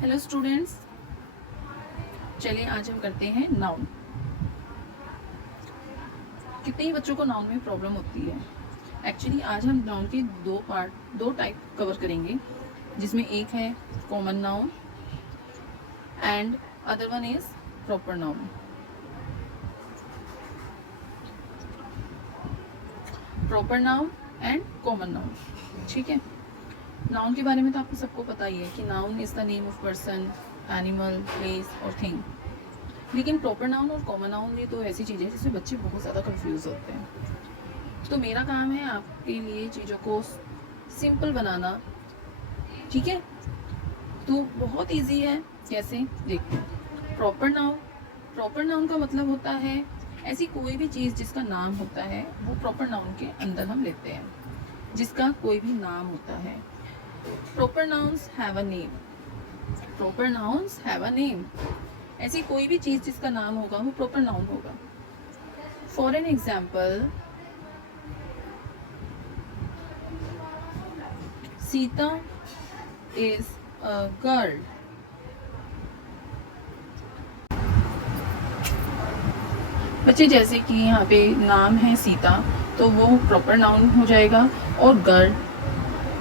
Hello students, चलिए आज हम करते हैं नाउन। कितने ही बच्चों को नाउन में प्रॉब्लम होती है। एक्चुअली आज हम नाउन के दो टाइप कवर करेंगे, जिसमें एक है common noun and other one is proper noun. Proper noun and common noun, ठीक है। नाउन के बारे में तो आपको सबको पता ही है कि noun is the name of person, animal, place और थिंग। लेकिन प्रॉपर नाउन और कॉमन नाउन ये तो ऐसी चीज़ है जिसमें बच्चे बहुत ज़्यादा कंफ्यूज होते हैं। तो मेरा काम है आपके लिए चीज़ों को सिंपल बनाना, ठीक है। तो बहुत इजी है, कैसे देखते हैं। प्रॉपर नाउन का मतलब होता है ऐसी कोई भी चीज़ जिसका नाम होता है, वो प्रॉपर नाउन के अंदर हम लेते हैं, जिसका कोई भी नाम होता है। Proper nouns have a name. Proper nouns have a name. ऐसी कोई भी चीज जिसका नाम होगा वो proper noun होगा। For an example, Sita is a girl. बच्चे जैसे कि यहाँ पे नाम है सीता, तो वो प्रॉपर नाउन हो जाएगा। और गर्ल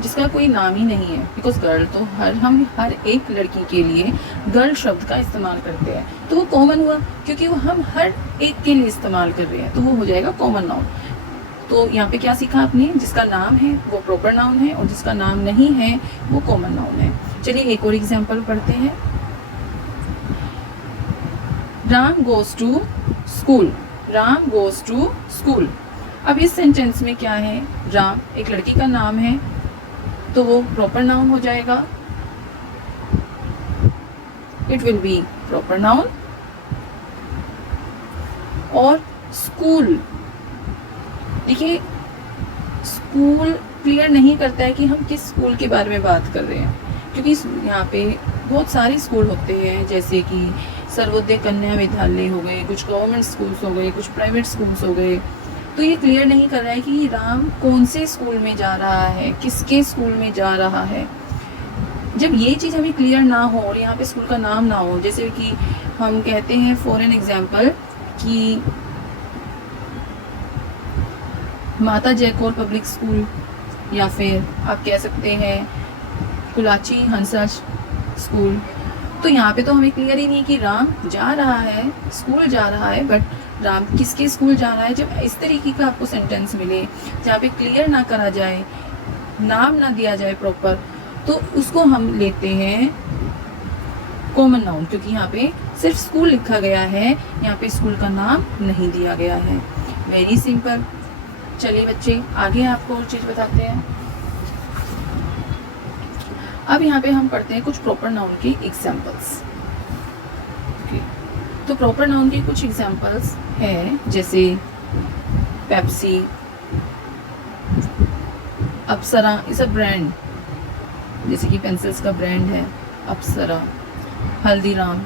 जिसका कोई नाम ही नहीं है, बिकॉज गर्ल तो हम हर एक लड़की के लिए गर्ल शब्द का इस्तेमाल करते हैं, तो वो कॉमन हुआ क्योंकि वो हम हर एक के लिए इस्तेमाल कर रहे हैं, तो वो हो जाएगा कॉमन नाउन। तो यहाँ पे क्या सीखा आपने, जिसका नाम है वो प्रॉपर नाउन है और जिसका नाम नहीं है वो कॉमन नाउन है। चलिए एक और एग्जाम्पल पढ़ते हैं। Ram goes to school. Ram goes to school. अब इस सेंटेंस में क्या है, राम एक लड़की का नाम है, तो वो प्रॉपर नाउन हो जाएगा। It will be proper noun. और स्कूल, देखिए स्कूल क्लियर नहीं करता है कि हम किस स्कूल के बारे में बात कर रहे हैं, क्योंकि यहाँ पे बहुत सारे स्कूल होते हैं, जैसे कि सर्वोदय कन्या विद्यालय हो गए, कुछ गवर्नमेंट स्कूल्स हो गए, कुछ प्राइवेट स्कूल्स हो गए। तो ये क्लियर नहीं कर रहा है कि राम कौन से स्कूल में जा रहा है, किसके स्कूल में जा रहा है। जब ये चीज़ हमें क्लियर ना हो और यहाँ पे स्कूल का नाम ना हो, जैसे कि हम कहते हैं फॉर एन एग्जाम्पल कि माता जय कौर पब्लिक स्कूल, या फिर आप कह सकते हैं कुलाची हंसा स्कूल, तो यहाँ पे तो हमें क्लियर ही नहीं कि राम जा रहा है, स्कूल जा रहा है, बट राम किसके स्कूल जा रहा है। जब इस तरीके का आपको सेंटेंस मिले जहाँ पे क्लियर ना करा जाए, नाम ना दिया जाए प्रॉपर, तो उसको हम लेते हैं कॉमन नाउन, क्योंकि यहाँ पे सिर्फ स्कूल लिखा गया है, यहाँ पे स्कूल का नाम नहीं दिया गया है। Very simple. चलिए बच्चे आगे आपको और चीज़ बताते हैं। अब यहाँ पे हम पढ़ते हैं कुछ प्रॉपर नाउन के एग्जाम्पल्स। तो प्रॉपर नाउन के कुछ एग्जाम्पल्स है, जैसे Pepsi, Apsara is a brand, जैसे कि पेंसिल्स का ब्रांड है अप्सरा। हल्दीराम,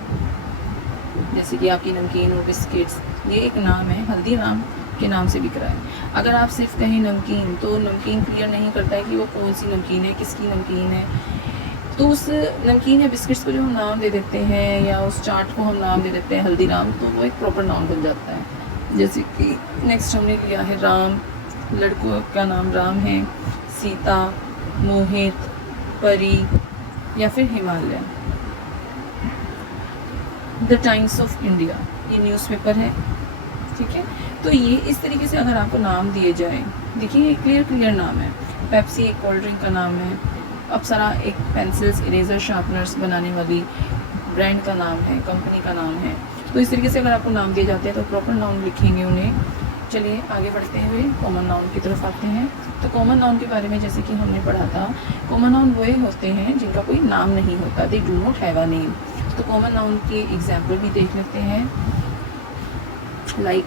जैसे कि आपकी नमकीन और बिस्किट्स, ये एक नाम है, हल्दीराम के नाम से बिक रहा है। अगर आप सिर्फ कहें नमकीन, तो नमकीन क्लियर नहीं करता है कि वो कौन सी नमकीन है, किसकी नमकीन है। तो उस नमकीन या बिस्किट्स को जो हम नाम दे देते हैं, या उस चाट को हम नाम दे देते हैं हल्दीराम, तो वो एक प्रॉपर नाउन बन जाता है। जैसे कि नेक्स्ट हमने लिया है राम, लड़कों का नाम राम है, सीता, मोहित, परी, या फिर Himalaya. The times of India, ये न्यूज़पेपर है, ठीक है। तो ये इस तरीके से अगर आपको नाम दिए जाए, देखिए क्लियर नाम है। पेप्सी एक कोल्ड ड्रिंक का नाम है, अप्सरा एक पेंसिल्स, इरेजर, शार्पनर्स बनाने वाली ब्रांड का नाम है, कंपनी का नाम है। तो इस तरीके से अगर आपको नाम दिए जाते हैं तो प्रॉपर नाउन लिखेंगे उन्हें। चलिए आगे बढ़ते हुए कॉमन नाउन की तरफ आते हैं। तो कॉमन नाउन के बारे में जैसे कि हमने पढ़ा था, कॉमन नाउन वो होते हैं जिनका कोई नाम नहीं होता, they do not have a name. तो कॉमन नाउन के एग्जाम्पल भी देख लेते हैं, लाइक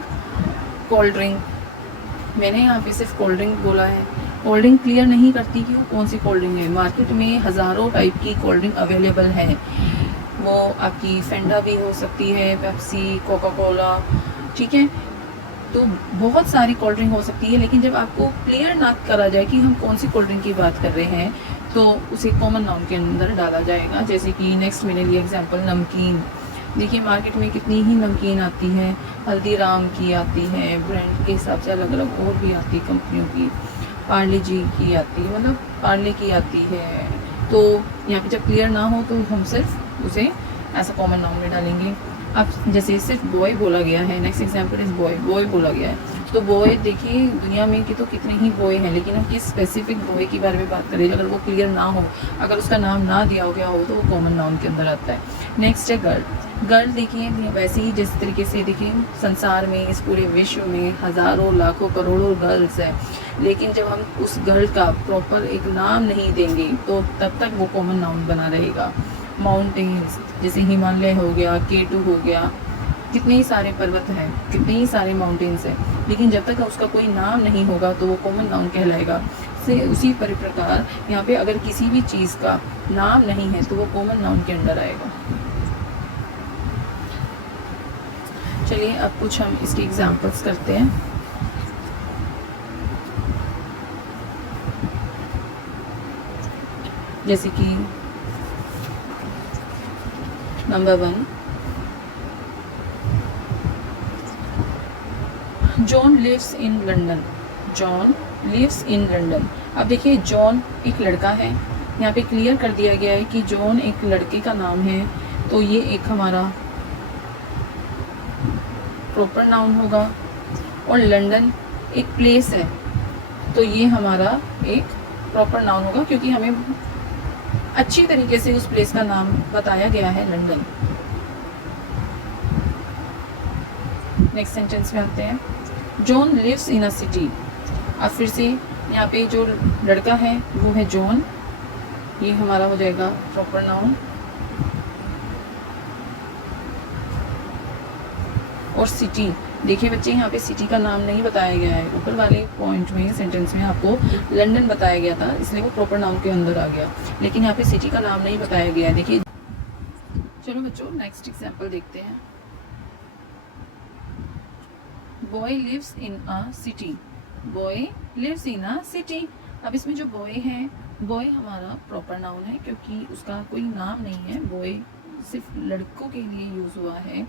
कोल्ड ड्रिंक। मैंने यहाँ पे सिर्फ कोल्ड ड्रिंक बोला है, कोल्ड ड्रिंक क्लियर नहीं करती कि वो कौन सी कोल्ड ड्रिंक है। मार्केट में हज़ारों टाइप की कोल्ड ड्रिंक अवेलेबल है, वो आपकी फेंडा भी हो सकती है, पेप्सी, कोका कोला, ठीक है। तो बहुत सारी कोल्ड ड्रिंक हो सकती है, लेकिन जब आपको क्लियर ना करा जाए कि हम कौन सी कोल्ड ड्रिंक की बात कर रहे हैं तो उसे कॉमन नाउन के अंदर डाला जाएगा। जैसे कि नेक्स्ट मैंने लिया एग्जांपल नमकीन। देखिए मार्केट में कितनी ही नमकीन आती है, हल्दीराम की आती है, ब्रांड के हिसाब से अलग अलग और भी आती है कंपनियों की, पार्ले जी की आती है, मतलब पार्ले की आती है। तो यहाँ पे जब क्लियर ना हो तो हम सिर्फ उसे ऐसा कॉमन नाउन में डालेंगे। अब जैसे सिर्फ बॉय बोला गया है, next example is boy, boy बोला गया है, तो बॉय देखिए दुनिया में कि तो कितने ही बॉय हैं, लेकिन हम किस स्पेसिफिक बॉय की बारे में बात करें, अगर वो क्लियर ना हो, अगर उसका नाम ना दिया गया हो तो वो कॉमन नाउन के अंदर आता है। नेक्स्ट है गर्ल। गर्ल देखिए वैसे ही जिस तरीके से देखिए संसार में, इस पूरे विश्व में हज़ारों लाखों करोड़ों गर्ल्स हैं, लेकिन जब हम उस गर्ल का प्रॉपर एक नाम नहीं देंगे तो तब तक वो कॉमन नाउन बना रहेगा। माउंटेन्स जैसे हिमालय हो गया, K2 हो गया, कितने ही सारे पर्वत हैं, कितने ही सारे माउंटेन्स हैं, लेकिन जब तक उसका कोई नाम नहीं होगा तो वो कॉमन नाउन कहलाएगा। से उसी प्रकार यहाँ पे अगर किसी भी चीज़ का नाम नहीं है तो वो कॉमन नाउन के अंदर आएगा। चलिए अब कुछ हम इसके एग्जांपल्स करते हैं। जैसे कि number 1, John lives in London. John lives in London. अब देखिए जॉन एक लड़का है, यहाँ पे क्लियर कर दिया गया है कि जॉन एक लड़के का नाम है, तो ये एक हमारा प्रॉपर नाउन होगा। और लंदन एक प्लेस है, तो ये हमारा एक प्रॉपर नाउन होगा, क्योंकि हमें अच्छी तरीके से उस प्लेस का नाम बताया गया है, लंदन। नेक्स्ट सेंटेंस में आते हैं, John lives in a city. अब फिर से यहाँ पे जो लड़का है वो है जॉन, ये हमारा हो जाएगा प्रॉपर नाउन। और सिटी, देखिए बच्चे यहाँ पे सिटी का नाम नहीं बताया गया है, ऊपर वाले पॉइंट में सेंटेंस में आपको लंदन बताया गया था, इसलिए वो प्रॉपर नाउन के अंदर आ गया, लेकिन यहाँ पे सिटी का नाम नहीं बताया गया है। देखिए चलो बच्चों नेक्स्ट एग्जांपल देखते हैं। Boy lives in a city. Boy lives in a city. अब इसमें जो बॉय है, बॉय हमारा प्रॉपर नाउन है, क्योंकि उसका कोई नाम नहीं है, बॉय सिर्फ लड़कों के लिए यूज़ हुआ है,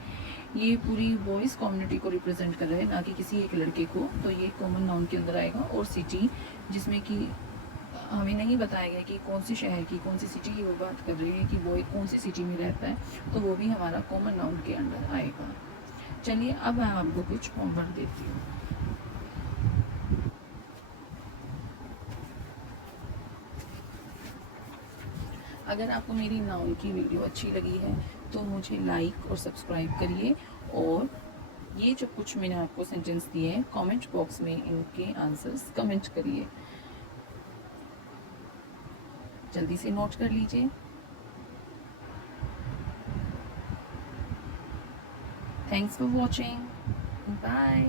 ये पूरी बॉयज़ कम्युनिटी को रिप्रेजेंट कर रहा है, ना कि किसी एक लड़के को, तो ये कॉमन नाउन के अंदर आएगा। और सिटी, जिसमें कि हमें नहीं बताया गया कि कौन से शहर की, कौन सी सिटी की वो बात कर रही है, कि बॉय कौन सी सिटी में रहता है, तो वो भी हमारा कॉमन नाउन के अंदर आएगा। चलिए अब मैं आपको कुछ होमवर्क देती हूँ। अगर आपको मेरी नाउन की वीडियो अच्छी लगी है तो मुझे लाइक और सब्सक्राइब करिए, और ये जो कुछ मैंने आपको सेंटेंस दिए हैं कमेंट बॉक्स में इनके आंसर्स कमेंट करिए, जल्दी से नोट कर लीजिए। Thanks for watching, bye.